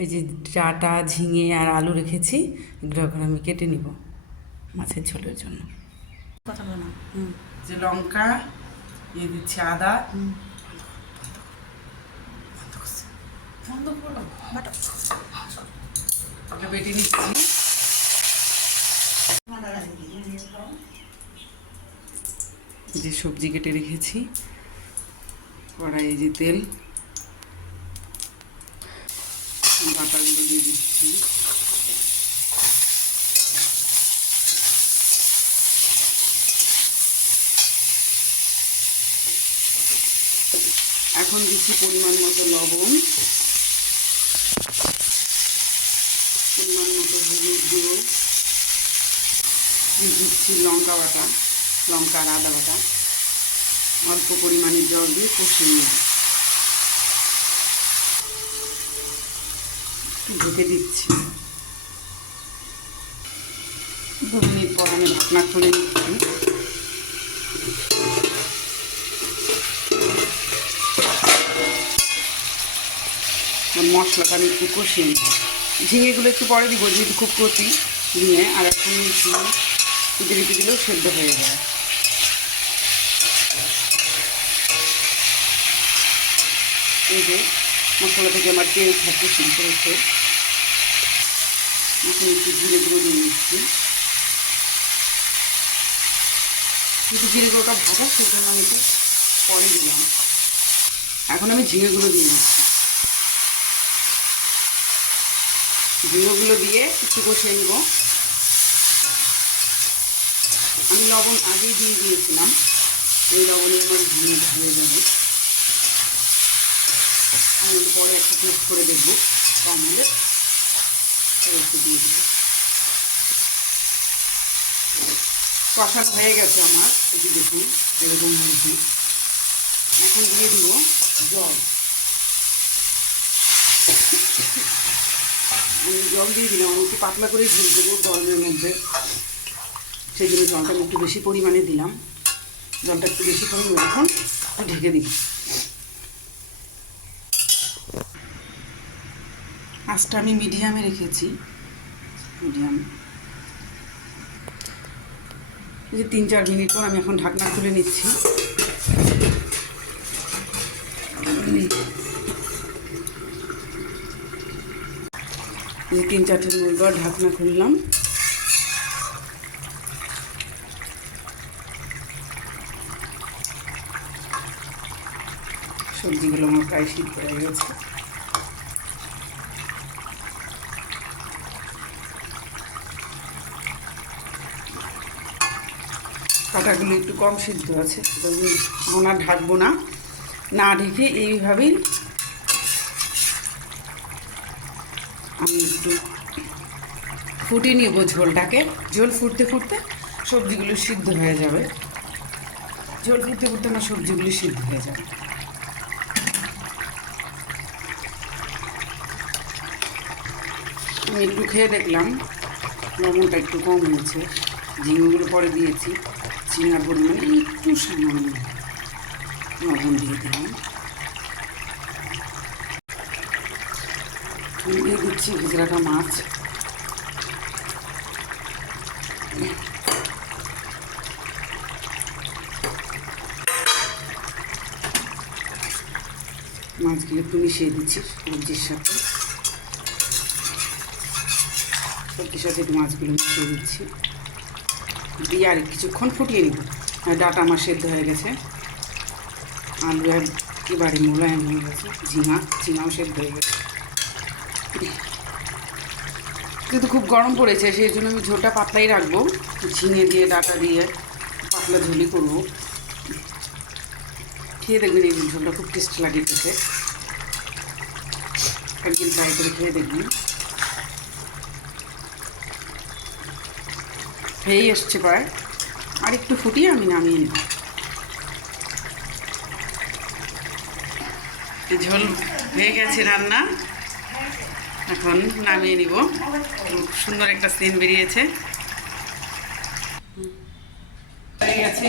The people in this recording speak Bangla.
এই যে ডাটা ঝিঙে আর আলু রেখেছি এগুলো এখন আমি কেটে নিব মাছের ঝোলের জন্য। কথা বলো যে লঙ্কা দিয়ে দিচ্ছি আদা। বেটে নিচ্ছি। যে সবজি কেটে রেখেছি কড়াইয়ে যে তেল বাটাগুলো দিয়ে দিচ্ছি এখন দিচ্ছি পরিমাণ মতো লবণ। পরিমাণ মতো হলুদ গুঁড়ো দিচ্ছি লঙ্কা বাটা লঙ্কা আদা বাটা, অল্প পরিমাণে জল দিয়ে কষিয়ে নেব ঢেকে দিচ্ছি। দু মিনিট পর আমি ঢাকনা খুলে নিচ্ছি। মশলাটা আমি একটু কষিয়ে নিই ঝিঙেগুলো একটু পরে দিব, যেহেতু খুব কচি ঝিঙে আর এখন কুটি কুটি দিলেও সেদ্ধ হয়ে যায়। এই যে মশলা থেকে আমার তেল থাকতে শুরু করেছে। এখন একটু দিয়ে নিচ্ছি। কিন্তু জিরে গুঁড়োটা সেজন্য আমি একটু পরে দিলাম। এখন আমি ঝিঙেগুলো দিয়ে দিচ্ছি। ঝিঙেগুলো দিয়ে একটু কষিয়ে নেব। আমি লবণ আগেই দিয়ে দিয়েছিলাম। এই লবণে আমার ঝিঙে হয়ে যাবে। আমি পরে একটা টেস্ট করে দেখব কম হলে একটু দিয়ে দেবো। কষানো হয়ে গেছে আমার। যে দেখুন, এরকম হয়েছে। এখন দিয়ে দিব জল। আমি জল দিয়ে দিলাম, আমি একটু পাতলা করেই ঝোল দেবো গরমের মধ্যে। সেই জন্য জলটা একটু বেশি পরিমাণে দিলাম। জলটা একটু বেশি পরিমাণে এখন ঢেকে দিই আঁচটা আমি মিডিয়ামে রেখেছি। মিডিয়াম। এই যে তিন চার মিনিট পর আমি এখন ঢাকনা খুলে নিচ্ছি এই যে তিন চারটে পর ঢাকনা খুললাম। সবজিগুলো আমার প্রায় শীত হয়ে গেছে। কাঁটাগুলো একটু কম সিদ্ধ আছে এখন ঢাকবো না। না ঢেকে এইভাবেই আমি একটু ফুটিয়ে নিব ঝোলটাকে। ঝোল ফুটতে ফুটতে সবজিগুলো সিদ্ধ হয়ে যাবে। ঝোল ফুটতে ফুটতে আমার সবজিগুলো সিদ্ধ হয়ে যাবে। আমি একটু খেয়ে দেখলাম লবণটা একটু কম হয়েছে। ঝিঙেগুলো পরে দিয়েছি। ঝিঙার পরিমাণে একটু সামান্য লবণ দিয়ে দিলাম। দিয়ে দিচ্ছি ভেজে রাখা মাছ। মাছগুলো একটু মিশিয়ে দিচ্ছি সবজির সাথে। সবজির সাথে মাছগুলো মিশিয়ে দিচ্ছি। দিয়ে আর কিছুক্ষণ ফুটিয়ে নিব। ডাটা আমার সেদ্ধ হয়ে গেছে। আলু একেবারে মোলায়েম হয়ে গেছে। ঝিঙা, ঝিঙাও সেদ্ধ হয়ে গেছে। যেহেতু খুব গরম পড়েছে, সেই জন্য আমি ঝোলটা পাতলাই রাখব। ঝিঙে দিয়ে, ডাটা দিয়ে পাতলা ঝোলই করব। খেয়ে দেখবেন এই ঝোলটা খুব টেস্ট লাগে খেতে। একদিন ট্রাই করে খেয়ে দেখবেন। হয়েই এসছে প্রায়। আর একটু ফুটিয়ে আমি নামিয়ে নেব। ঝোল হয়ে গেছে রান্না। এখন নামিয়ে নিব। সুন্দর একটা সিন বেরিয়েছে। গেছে।